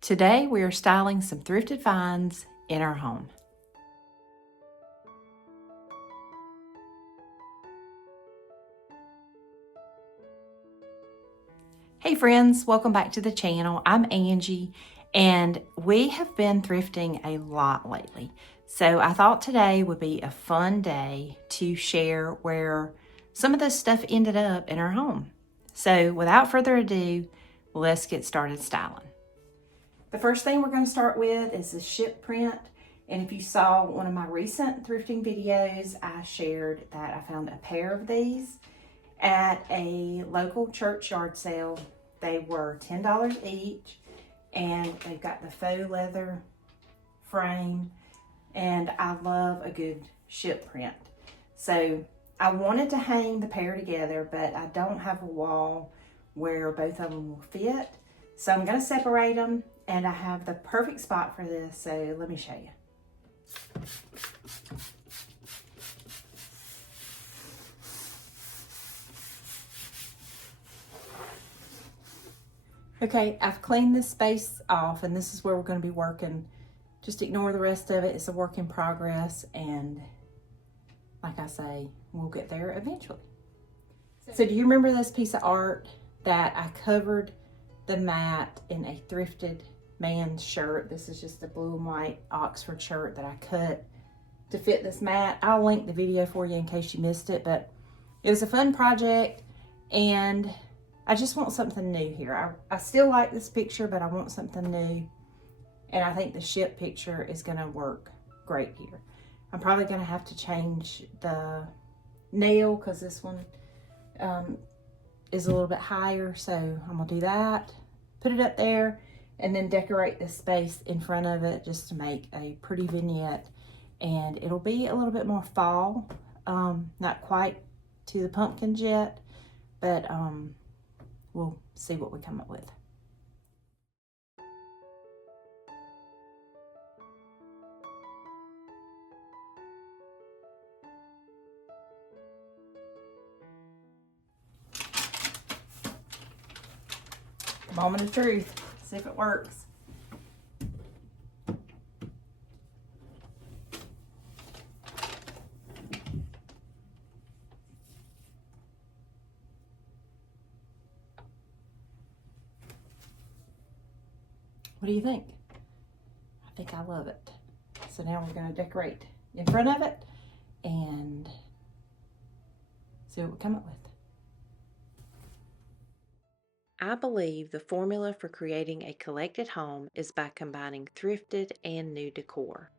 Today we are styling some thrifted finds in our home. Hey friends, welcome back to the channel. I'm Angie and we have been thrifting a lot lately. So I thought today would be a fun day to share where some of this stuff ended up in our home. So without further ado, let's get started styling. The first thing we're going to start with is the ship print. And if you saw one of my recent thrifting videos, I shared that I found a pair of these at a local church yard sale. They were $10 each, and they've got the faux leather frame, and I love a good ship print. So I wanted to hang the pair together, but I don't have a wall where both of them will fit. So I'm going to separate them, and I have the perfect spot for this, so let me show you. Okay, I've cleaned this space off, and this is where we're going to be working. Just ignore the rest of it. It's a work in progress, and like I say, we'll get there eventually. So do you remember this piece of art that I covered the mat in a thrifted man's shirt? This is just a blue and white Oxford shirt that I cut to fit this mat. I'll link the video for you in case you missed it, but it was a fun project, and I just want something new here. I still like this picture, but I want something new, and I think the ship picture is going to work great here. I'm probably going to have to change the nail because this one is a little bit higher, so I'm going to do that, put it up there, and then decorate the space in front of it just to make a pretty vignette. And it'll be a little bit more fall, not quite to the pumpkins yet, but we'll see what we come up with. Moment of truth, see if it works. What do you think? I think I love it. So now we're going to decorate in front of it and see what we come up with. I believe the formula for creating a collected home is by combining thrifted and new decor.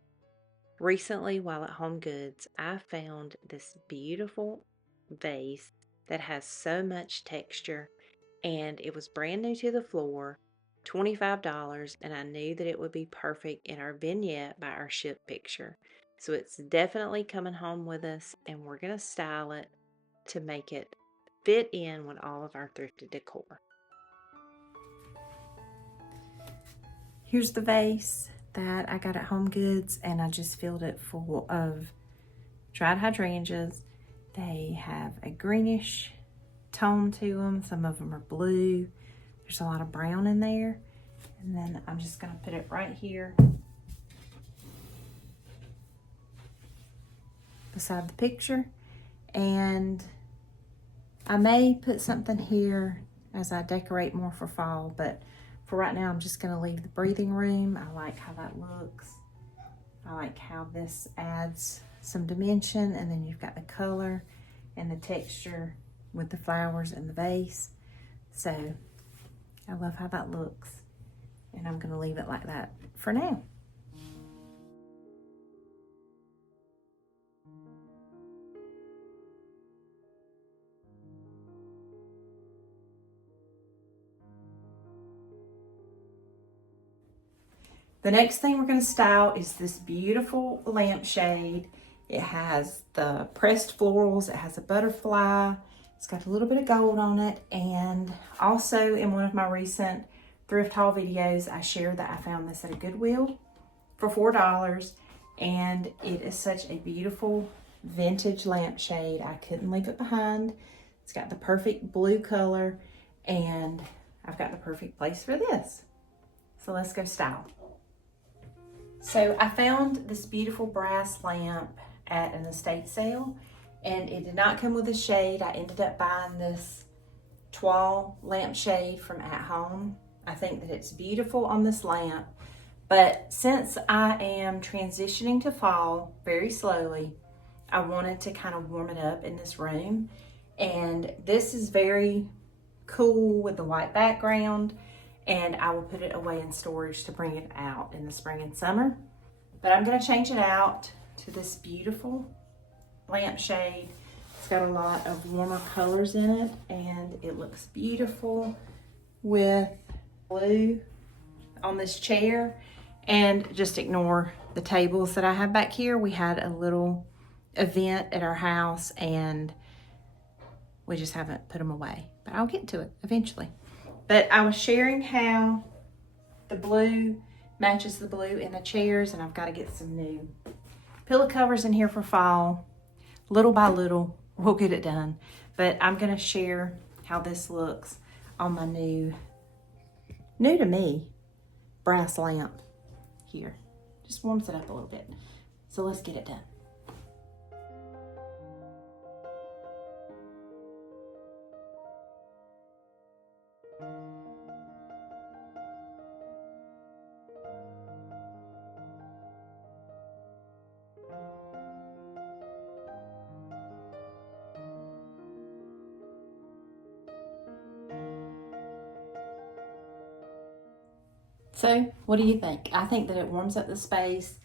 Recently, while at Home Goods, I found this beautiful vase that has so much texture, and it was brand new to the floor, $25, and I knew that it would be perfect in our vignette by our ship picture. So it's definitely coming home with us, and we're going to style it to make it fit in with all of our thrifted decor. Here's the vase that I got at Home Goods, and I just filled it full of dried hydrangeas. They have a greenish tone to them. Some of them are blue. There's a lot of brown in there. And then I'm just going to put it right here beside the picture. And I may put something here as I decorate more for fall, but for right now, I'm just going to leave the breathing room. I like how that looks. I like how this adds some dimension, and then you've got the color and the texture with the flowers and the vase. So I love how that looks, and I'm going to leave it like that for now. The next thing we're going to style is this beautiful lampshade. It has the pressed florals, it has a butterfly, it's got a little bit of gold on it, and also in one of my recent thrift haul videos, I shared that I found this at a Goodwill for $4, and it is such a beautiful vintage lampshade. I couldn't leave it behind. It's got the perfect blue color, and I've got the perfect place for this. So let's go style. So I found this beautiful brass lamp at an estate sale, and it did not come with a shade. I ended up buying this toile lampshade from At Home. I think that it's beautiful on this lamp, but since I am transitioning to fall very slowly, I wanted to kind of warm it up in this room. And this is very cool with the white background, and I will put it away in storage to bring it out in the spring and summer. But I'm gonna change it out to this beautiful lampshade. It's got a lot of warmer colors in it, and it looks beautiful with blue on this chair. And just ignore the tables that I have back here. We had a little event at our house and we just haven't put them away, but I'll get to it eventually. But I was sharing how the blue matches the blue in the chairs, and I've got to get some new pillow covers in here for fall. Little by little, we'll get it done. But I'm gonna share how this looks on my new to me, brass lamp here. Just warms it up a little bit. So let's get it done. So, what do you think? I think that it warms up the space.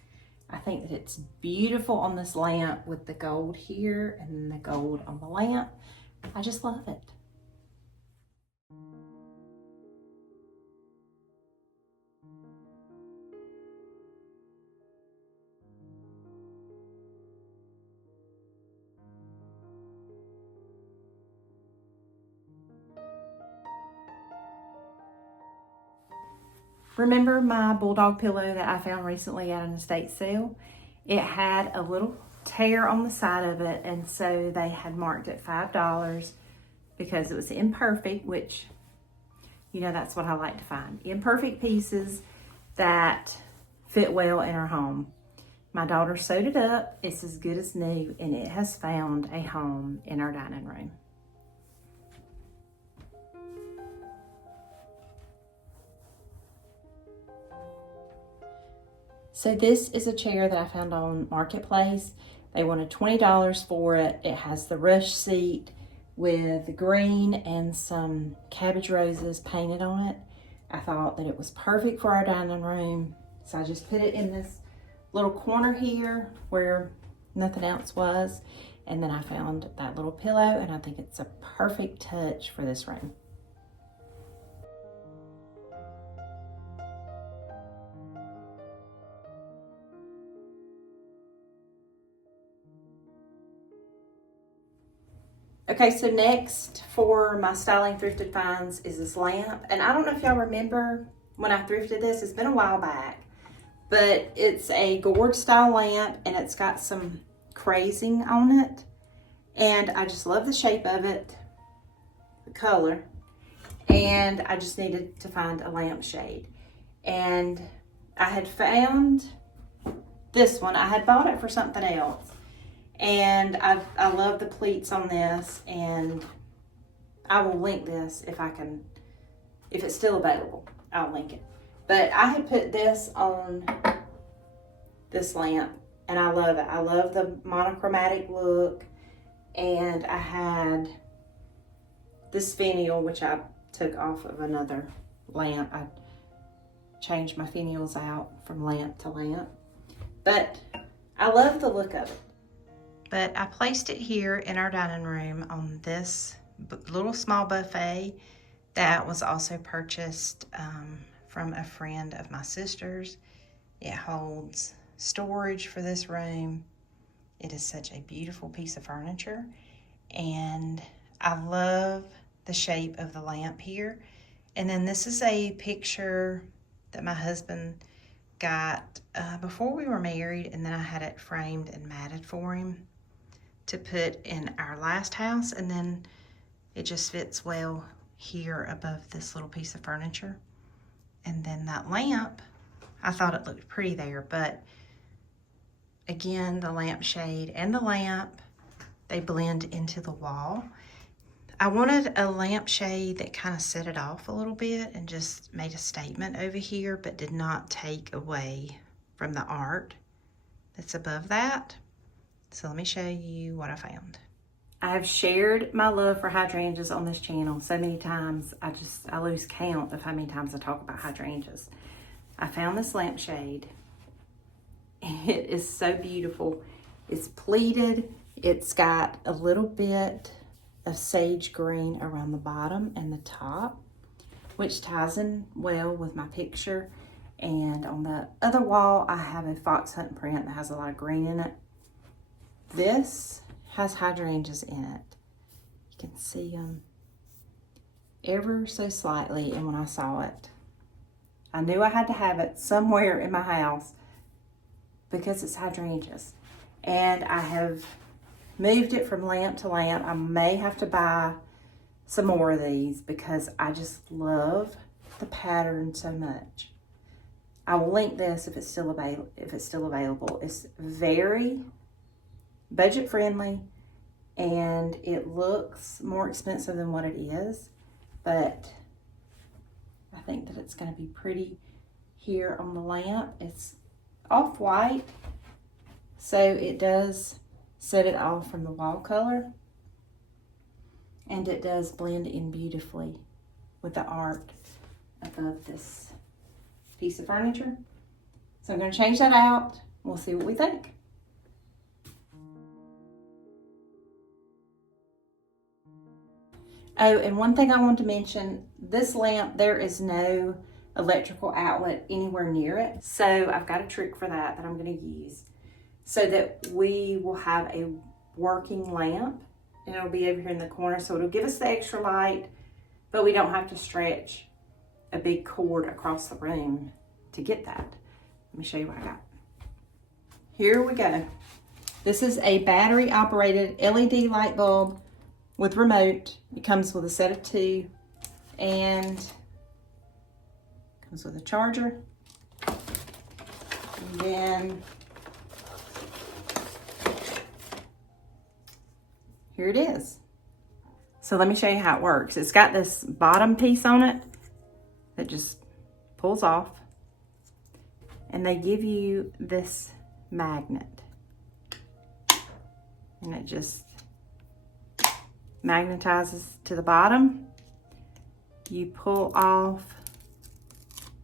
I think that it's beautiful on this lamp with the gold here and the gold on the lamp. I just love it. Remember my bulldog pillow that I found recently at an estate sale? It had a little tear on the side of it, and so they had marked it $5 because it was imperfect, which, you know, that's what I like to find. Imperfect pieces that fit well in our home. My daughter sewed it up. It's as good as new, and it has found a home in our dining room. So this is a chair that I found on Marketplace. They wanted $20 for it. It has the rush seat with green and some cabbage roses painted on it. I thought that it was perfect for our dining room. So I just put it in this little corner here where nothing else was. And then I found that little pillow, and I think it's a perfect touch for this room. Okay, so next for my styling thrifted finds is this lamp. And I don't know if y'all remember when I thrifted this. It's been a while back. But it's a gourd style lamp, and it's got some crazing on it. And I just love the shape of it, the color. And I just needed to find a lampshade. And I had found this one. I had bought it for something else. And I love the pleats on this, and I will link this if it's still available, I'll link it. But I had put this on this lamp, and I love it. I love the monochromatic look, and I had this finial, which I took off of another lamp. I changed my finials out from lamp to lamp, but I love the look of it. But I placed it here in our dining room on this little small buffet that was also purchased from a friend of my sister's. It holds storage for this room. It is such a beautiful piece of furniture, and I love the shape of the lamp here. And then this is a picture that my husband got before we were married, and then I had it framed and matted for him to put in our last house, and then it just fits well here above this little piece of furniture. And then that lamp, I thought it looked pretty there, but again, the lampshade and the lamp, they blend into the wall. I wanted a lampshade that kind of set it off a little bit and just made a statement over here, but did not take away from the art that's above that. So let me show you what I found. I have shared my love for hydrangeas on this channel so many times, I lose count of how many times I talk about hydrangeas. I found this lampshade. It is so beautiful. It's pleated. It's got a little bit of sage green around the bottom and the top, which ties in well with my picture. And on the other wall, I have a fox hunt print that has a lot of green in it. This has hydrangeas in it. You can see them ever so slightly, and when I saw it, I knew I had to have it somewhere in my house because it's hydrangeas. And I have moved it from lamp to lamp. I may have to buy some more of these because I just love the pattern so much. I will link this if it's still available. It's very budget friendly, and it looks more expensive than what it is, but I think that it's going to be pretty here on the lamp. It's off-white, so it does set it off from the wall color, and it does blend in beautifully with the art above this piece of furniture. So I'm going to change that out. We'll see what we think. Oh, and one thing I want to mention, this lamp, there is no electrical outlet anywhere near it. So I've got a trick for that I'm going to use so that we will have a working lamp, and it'll be over here in the corner. So it'll give us the extra light, but we don't have to stretch a big cord across the room to get that. Let me show you what I got. Here we go. This is a battery operated LED light bulb with remote. It comes with a set of 2 and comes with a charger. And then here it is. So let me show you how it works. It's got this bottom piece on it that just pulls off, and they give you this magnet, and it just magnetizes to the bottom. You pull off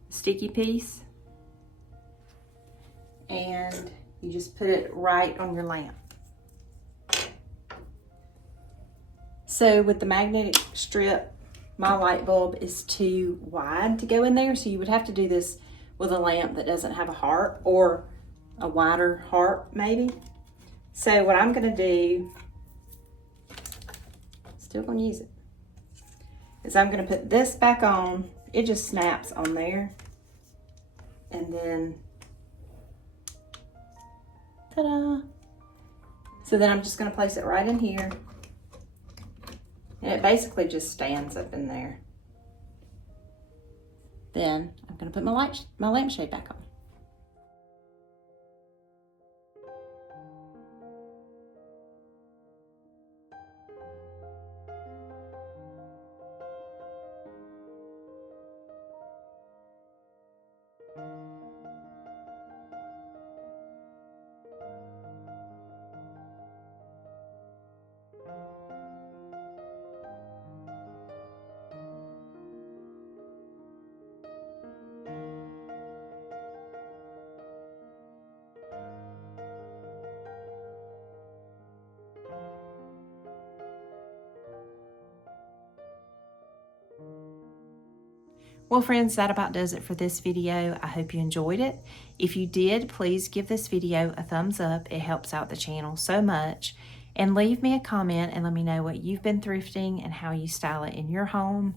the sticky piece and you just put it right on your lamp. So with the magnetic strip, my light bulb is too wide to go in there, so you would have to do this with a lamp that doesn't have a heart, or a wider heart maybe. So what I'm gonna do, still gonna use it, is I'm gonna put this back on. It just snaps on there, and then ta-da. So then I'm just gonna place it right in here, and it basically just stands up in there. Then I'm gonna put my lampshade back on. Well, friends, that about does it for this video. I hope you enjoyed it. If you did, please give this video a thumbs up. It helps out the channel so much. And leave me a comment and let me know what you've been thrifting and how you style it in your home.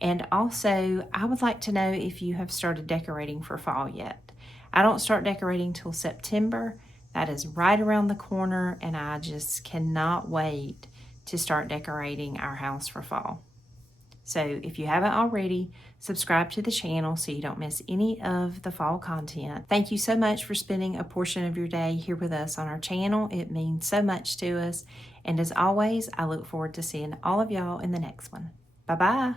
And also, I would like to know if you have started decorating for fall yet. I don't start decorating till September. That is right around the corner, and I just cannot wait to start decorating our house for fall. So if you haven't already, subscribe to the channel so you don't miss any of the fall content. Thank you so much for spending a portion of your day here with us on our channel. It means so much to us. And as always, I look forward to seeing all of y'all in the next one. Bye-bye.